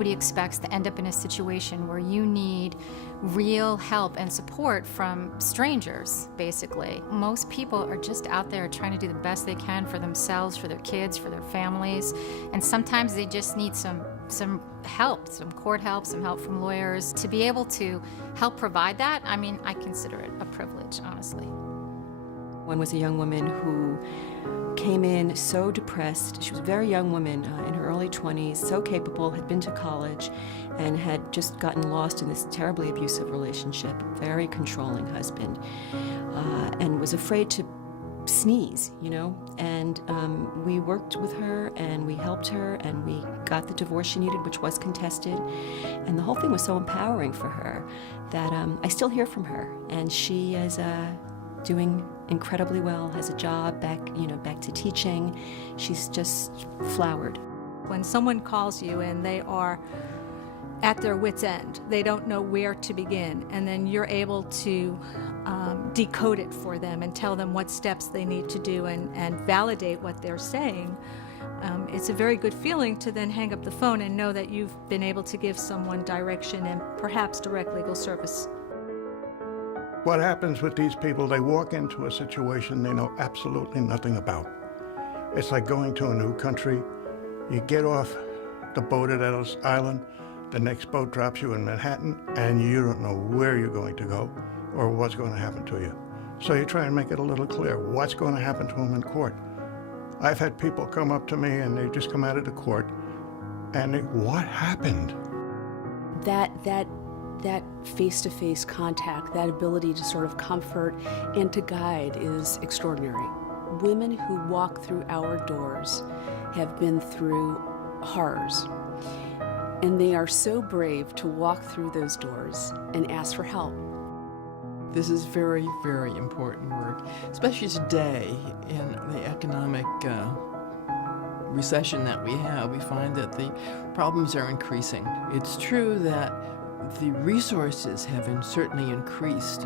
nobody expects to end up in a situation where you need real help and support from strangers, basically. Most people are just out there trying to do the best they can for themselves, for their kids, for their families, and sometimes they just need some help, some court help, some help from lawyers. To be able to help provide that, I mean, I consider it a privilege, honestly. One was a young woman who came in so depressed. She was a very young woman in her early 20s, so capable, had been to college, and had just gotten lost in this terribly abusive relationship, very controlling husband, and was afraid to sneeze, you know, and we worked with her and we helped her and we got the divorce she needed, which was contested, and the whole thing was so empowering for her that I still hear from her, and she is doing incredibly well, has a job, back to teaching. She's just flowered. When someone calls you and they are at their wit's end, they don't know where to begin, and then you're able to decode it for them and tell them what steps they need to do and validate what they're saying, it's a very good feeling to then hang up the phone and know that you've been able to give someone direction and perhaps direct legal service. What happens with these people, they walk into a situation they know absolutely nothing about. It's like going to a new country. You get off the boat at Ellis Island, the next boat drops you in Manhattan, and you don't know where you're going to go or what's going to happen to you. So you try and make it a little clear what's going to happen to them in court. I've had people come up to me and they just come out of the court and what happened? That face-to-face contact, that ability to sort of comfort and to guide is extraordinary. Women who walk through our doors have been through horrors, and they are so brave to walk through those doors and ask for help. This is very, very important work, especially today in the economic recession that we have. We find that the problems are increasing. It's true that the resources have certainly increased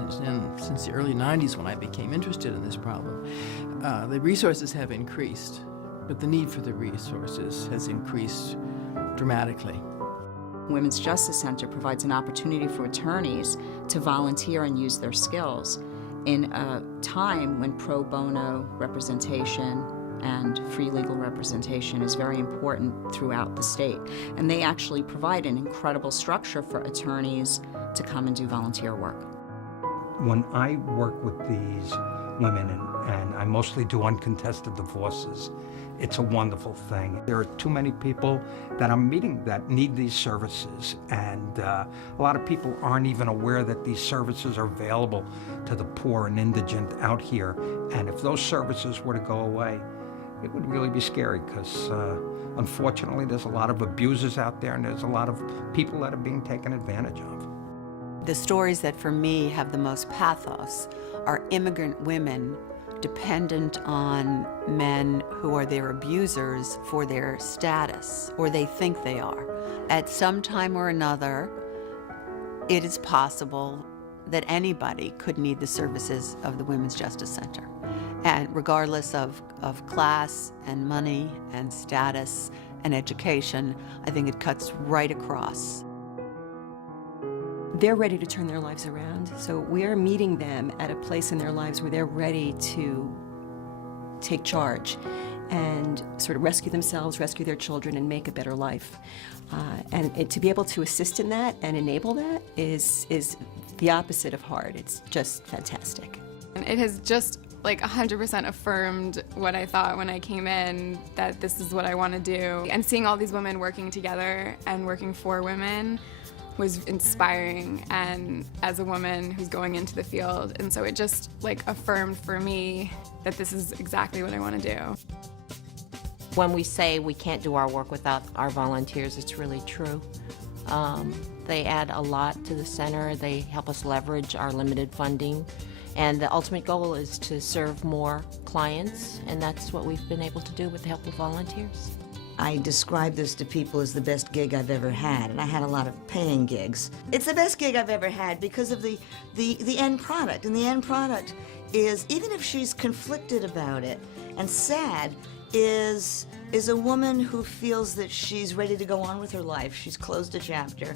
since the early 90s when I became interested in this problem. The resources have increased, but the need for the resources has increased dramatically. Women's Justice Center provides an opportunity for attorneys to volunteer and use their skills in a time when pro bono representation and free legal representation is very important throughout the state. And they actually provide an incredible structure for attorneys to come and do volunteer work. When I work with these women, and I mostly do uncontested divorces, it's a wonderful thing. There are too many people that I'm meeting that need these services, and a lot of people aren't even aware that these services are available to the poor and indigent out here. And if those services were to go away, it would really be scary, because unfortunately there's a lot of abusers out there and there's a lot of people that are being taken advantage of. The stories that for me have the most pathos are immigrant women dependent on men who are their abusers for their status, or they think they are. At some time or another, it is possible that anybody could need the services of the Women's Justice Center. And regardless of class and money and status and education, I think it cuts right across. They're ready to turn their lives around, so we're meeting them at a place in their lives where they're ready to take charge and sort of rescue themselves, rescue their children, and make a better life. And to be able to assist in that and enable that is the opposite of hard. It's just fantastic. And it has just like 100% affirmed what I thought when I came in, that this is what I want to do. And seeing all these women working together and working for women was inspiring, and as a woman who's going into the field, and so it just like affirmed for me that this is exactly what I want to do. When we say we can't do our work without our volunteers, it's really true. They add a lot to the center. They help us leverage our limited funding, and the ultimate goal is to serve more clients, and that's what we've been able to do with the help of volunteers. I describe this to people as the best gig I've ever had, and I had a lot of paying gigs. It's the best gig I've ever had because of the end product, and the end product is, even if she's conflicted about it and sad, is a woman who feels that she's ready to go on with her life. She's closed a chapter,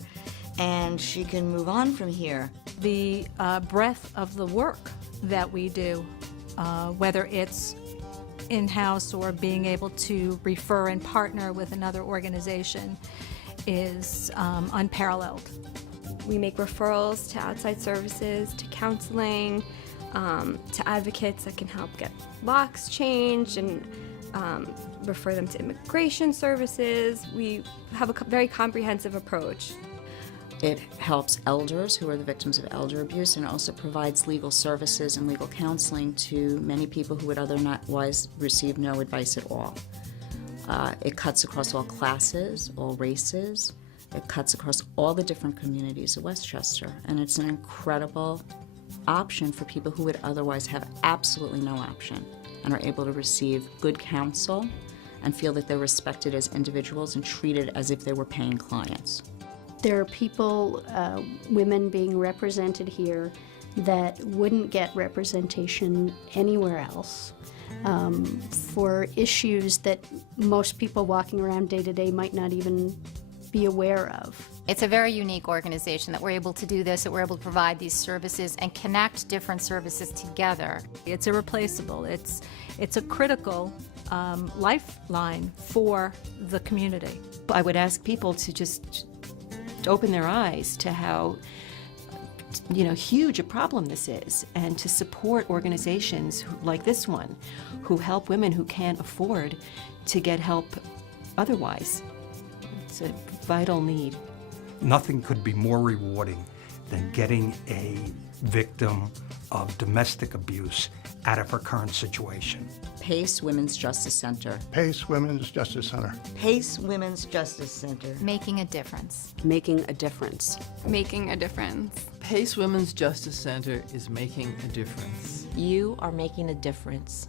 and she can move on from here. The breadth of the work that we do, whether it's in-house or being able to refer and partner with another organization, is unparalleled. We make referrals to outside services, to counseling, to advocates that can help get locks changed, and refer them to immigration services. We have a very comprehensive approach. It helps elders who are the victims of elder abuse, and also provides legal services and legal counseling to many people who would otherwise receive no advice at all. It cuts across all classes, all races. It cuts across all the different communities of Westchester, and it's an incredible option for people who would otherwise have absolutely no option, and are able to receive good counsel and feel that they're respected as individuals and treated as if they were paying clients. There are people, women being represented here that wouldn't get representation anywhere else for issues that most people walking around day to day might not even be aware of. It's a very unique organization that we're able to do this, that we're able to provide these services and connect different services together. It's irreplaceable. It's a critical lifeline for the community. I would ask people to just open their eyes to how huge a problem this is, and to support organizations like this one who help women who can't afford to get help otherwise. It's a vital need. Nothing could be more rewarding than getting a victim of domestic abuse out of her current situation. PACE Women's Justice Center. PACE Women's Justice Center. PACE Women's Justice Center. Making a difference. Making a difference. Making a difference. PACE Women's Justice Center is making a difference. You are making a difference.